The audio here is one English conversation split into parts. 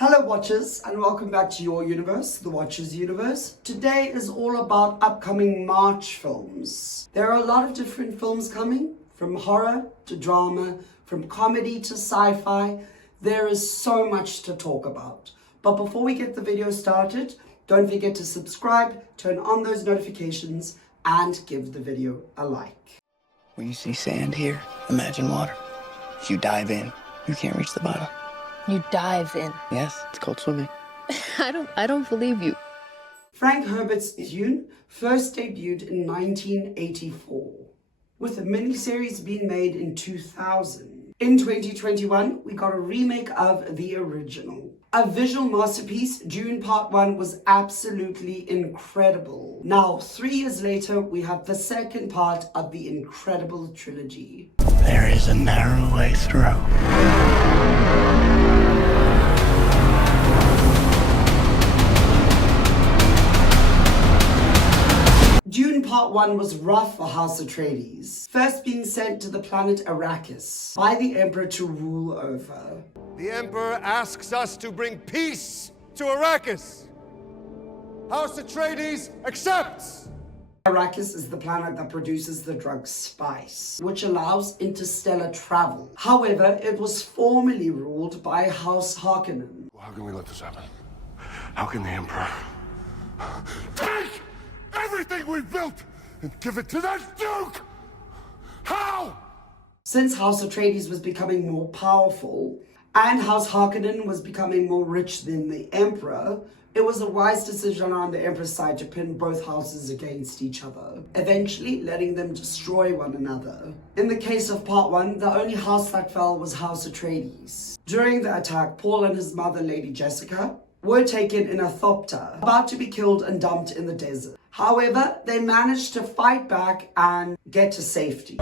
Hello Watchers, and welcome back to your universe, the Watchers universe. Today is all about upcoming March films. There are a lot of different films coming, from horror to drama, from comedy to sci-fi. There is so much to talk about. But before we get the video started, don't forget to subscribe, turn on those notifications, and give the video a like. When you see sand here, imagine water. If you dive in, you can't reach the bottom. You dive in. Yes, it's called swimming. I don't believe you. Frank Herbert's Dune first debuted in 1984, with a miniseries being made in 2000. In 2021, we got a remake of the original. A visual masterpiece, Dune Part 1 was absolutely incredible. Now, 3 years later, we have the second part of the incredible trilogy. There is a narrow way through. Dune Part 1 was rough for House Atreides, first being sent to the planet Arrakis by the Emperor to rule over. The Emperor asks us to bring peace to Arrakis. House Atreides accepts! Arrakis is the planet that produces the drug spice, which allows interstellar travel. However, it was formerly ruled by House Harkonnen. How can we let this happen? How can the Emperor take everything we've built and give it to that Duke? How? Since House Atreides was becoming more powerful, and House Harkonnen was becoming more rich than the Emperor, it was a wise decision on the Emperor's side to pin both houses against each other, eventually letting them destroy one another. In the case of Part 1, the only house that fell was House Atreides. During the attack, Paul and his mother, Lady Jessica, were taken in a thopter, about to be killed and dumped in the desert. However, they managed to fight back and get to safety.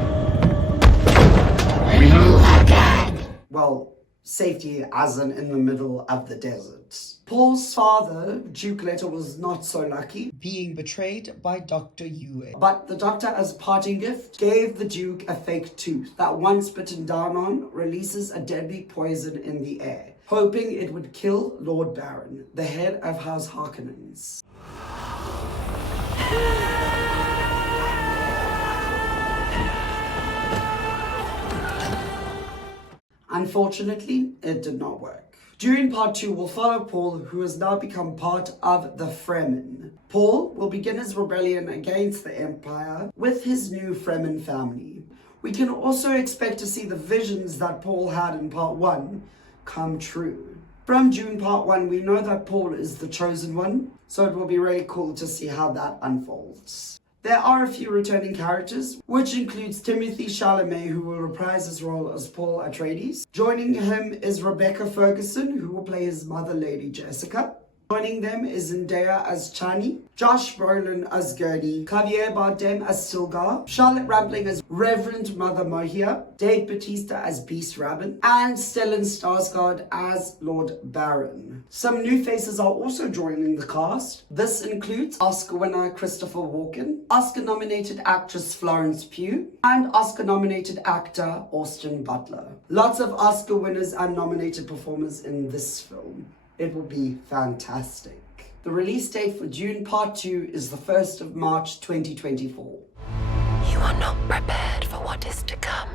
Well, safety as in the middle of the desert. Paul's father, Duke Leto, was not so lucky, being betrayed by Dr. Yue. But the doctor, as parting gift, gave the Duke a fake tooth that once bitten down on, releases a deadly poison in the air, hoping it would kill Lord Baron, the head of House Harkonnens. Unfortunately, it did not work. During Part 2, we'll follow Paul, who has now become part of the Fremen. Paul will begin his rebellion against the Empire with his new Fremen family. We can also expect to see the visions that Paul had in Part 1 come true. From Dune Part 1, we know that Paul is the chosen one, so it will be really cool to see how that unfolds. There are a few returning characters, which includes Timothée Chalamet, who will reprise his role as Paul Atreides. Joining him is Rebecca Ferguson, who will play his mother, Lady Jessica. Joining them is Zendaya as Chani, Josh Brolin as Gurney, Javier Bardem as Stilgar, Charlotte Rampling as Reverend Mother Mohia, Dave Bautista as Beast Rabban, and Stellan Skarsgård as Lord Baron. Some new faces are also joining the cast. This includes Oscar winner Christopher Walken, Oscar-nominated actress Florence Pugh, and Oscar-nominated actor Austin Butler. Lots of Oscar winners and nominated performers in this film. It will be fantastic. The release date for Dune Part 2 is the 1st of March 2024. You are not prepared for what is to come.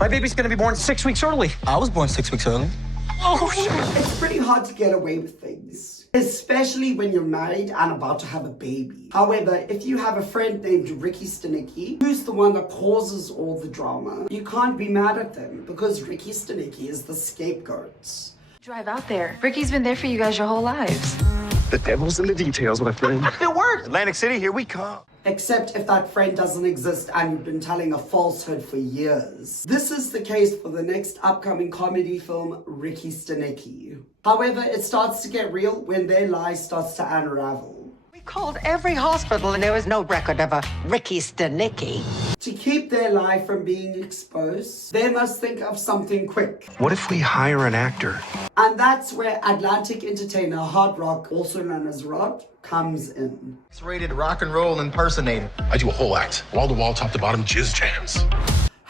My baby's gonna be born 6 weeks early. I was born 6 weeks early. Oh, shit. It's pretty hard to get away with things, especially when you're married and about to have a baby. However, if you have a friend named Ricky Stenicki, who's the one that causes all the drama, you can't be mad at them because Ricky Stenicki is the scapegoat. Drive out there. Ricky's been there for you guys your whole lives. The devil's in the details, my friend. It worked! Atlantic City, here we come. Except if that friend doesn't exist and you've been telling a falsehood for years. This is the case for the next upcoming comedy film, Ricky Stenicki. However, it starts to get real when their lie starts to unravel. We called every hospital and there was no record of a Ricky Stenicki. To keep their lie from being exposed, they must think of something quick. What if we hire an actor? And that's where Atlantic entertainer Hard Rock, also known as Rod, comes in. X-rated rock and roll impersonator. I do a whole act, wall to wall, top to bottom, jizz jams.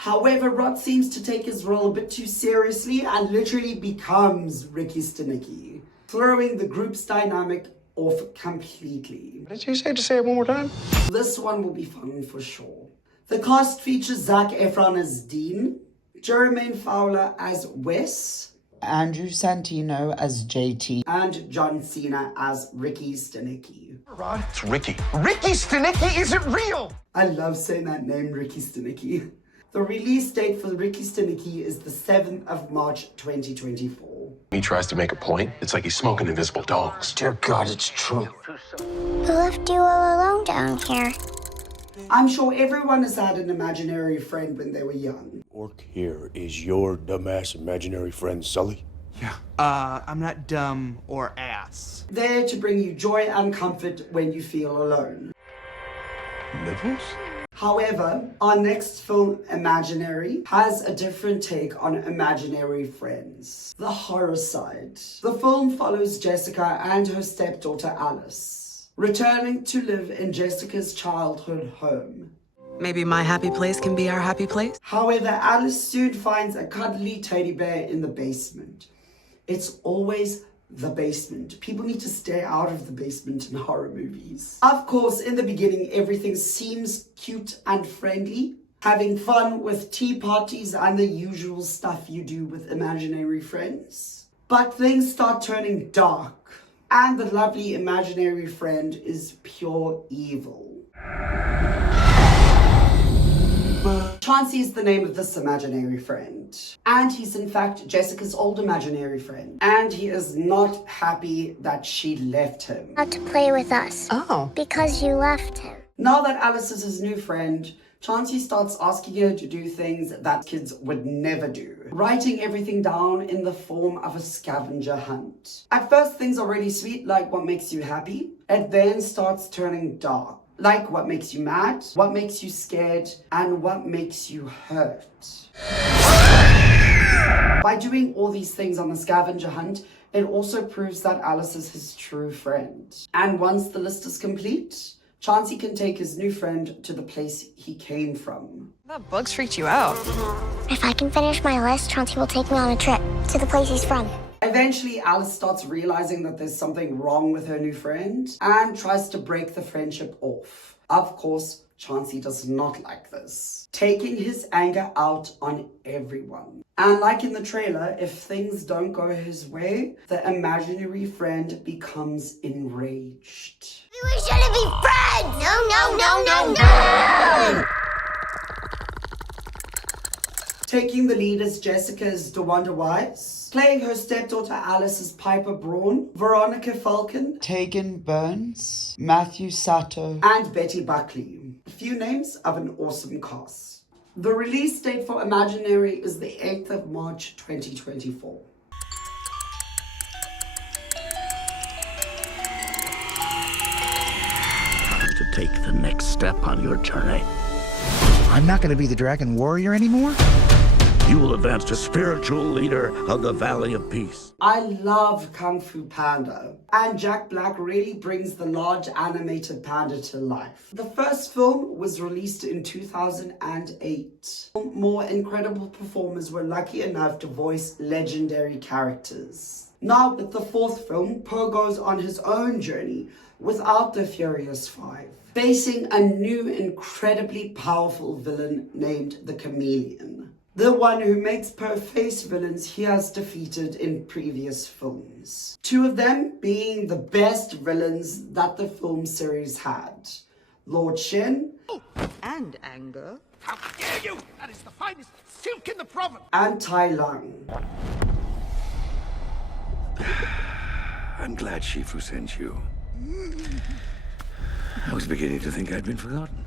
However, Rod seems to take his role a bit too seriously and literally becomes Ricky Stenicki, throwing the group's dynamic off completely. What did you say? To say it one more time? This one will be fun for sure. The cast features Zac Efron as Dean, Jermaine Fowler as Wes, Andrew Santino as JT, and John Cena as Ricky Stenicki. Rod, it's Ricky. Ricky Stenicki? Is it real? I love saying that name, Ricky Stenicki. The release date for Ricky Stenicki is the 7th of March 2024. He tries to make a point. It's like he's smoking invisible dogs. Dear God, it's true. Who left you all alone down here? I'm sure everyone has had an imaginary friend when they were young. Orc here is your dumbass imaginary friend, Sully. Yeah. I'm not dumb or ass. There to bring you joy and comfort when you feel alone. Nipples? However, our next film, Imaginary, has a different take on imaginary friends. The horror side. The film follows Jessica and her stepdaughter Alice, returning to live in Jessica's childhood home. Maybe my happy place can be our happy place? However, Alice soon finds a cuddly teddy bear in the basement. It's always the basement. People need to stay out of the basement in horror movies. Of course, in the beginning, everything seems cute and friendly, having fun with tea parties and the usual stuff you do with imaginary friends. But things start turning dark, and the lovely imaginary friend is pure evil. Chauncey is the name of this imaginary friend, and he's in fact Jessica's old imaginary friend, and he is not happy that she left him. Not to play with us. Oh. Because you left him. Now that Alice is his new friend, Chauncey starts asking her to do things that kids would never do, writing everything down in the form of a scavenger hunt. At first, things are really sweet, like what makes you happy. It then starts turning dark. Like what makes you mad, what makes you scared, and what makes you hurt. By doing all these things on the scavenger hunt, it also proves that Alice is his true friend. And once the list is complete, Chauncey can take his new friend to the place he came from. That bugs freaked you out. If I can finish my list, Chauncey will take me on a trip to the place he's from. Eventually, Alice starts realizing that there's something wrong with her new friend and tries to break the friendship off. Of course, Chauncey does not like this, taking his anger out on everyone. And like in the trailer, if things don't go his way, the imaginary friend becomes enraged. We shouldn't be friends! No! Taking the lead as Jessica is DeWanda Wise, playing her stepdaughter Alice as Piper Braun, Veronica Falcon, Tegan Burns, Matthew Sato, and Betty Buckley. A few names of an awesome cast. The release date for Imaginary is the 8th of March 2024. Time to take the next step on your journey. I'm not gonna be the Dragon Warrior anymore? You will advance to spiritual leader of the Valley of Peace. I love Kung Fu Panda, and Jack Black really brings the large animated panda to life. The first film was released in 2008. More incredible performers were lucky enough to voice legendary characters. Now with the fourth film, Po goes on his own journey without the Furious Five, facing a new incredibly powerful villain named the Chameleon. The one who makes Po face villains he has defeated in previous films. Two of them being the best villains that the film series had. Lord Shen And anger. How dare you! That is the finest silk in the province! and Tai Lung. I'm glad Shifu sent you. I was beginning to think I'd been forgotten.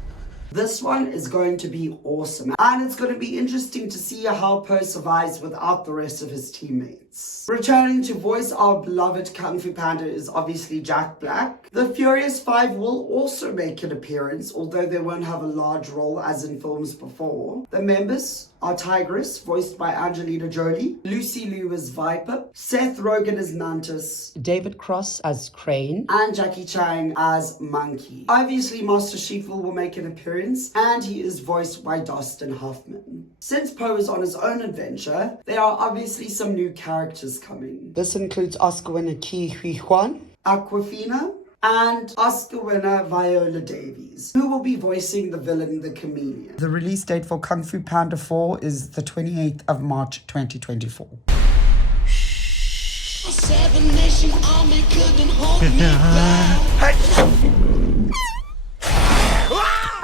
This one is going to be awesome, and it's going to be interesting to see how Po survives without the rest of his teammates. Returning to voice our beloved Kung Fu Panda is obviously Jack Black. The Furious Five will also make an appearance, although they won't have a large role as in films before. The members are Tigress, voiced by Angelina Jolie, Lucy Liu as Viper, Seth Rogen as Mantis, David Cross as Crane, and Jackie Chan as Monkey. Obviously, Master Shifu will make an appearance appearance, and he is voiced by Dustin Hoffman. Since Poe is on his own adventure, there are obviously some new characters coming. This includes Oscar winner Ke Huy Quan, Awkwafina, and Oscar winner Viola Davis, who will be voicing the villain, the Chameleon. The release date for Kung Fu Panda 4 is the 28th of March 2024.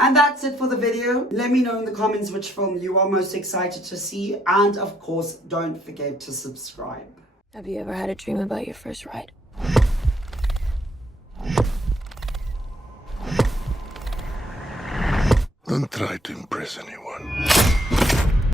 And that's it for the video. Let me know in the comments which film you are most excited to see, and of course, don't forget to subscribe. Have you ever had a dream about your first ride? Don't try to impress anyone.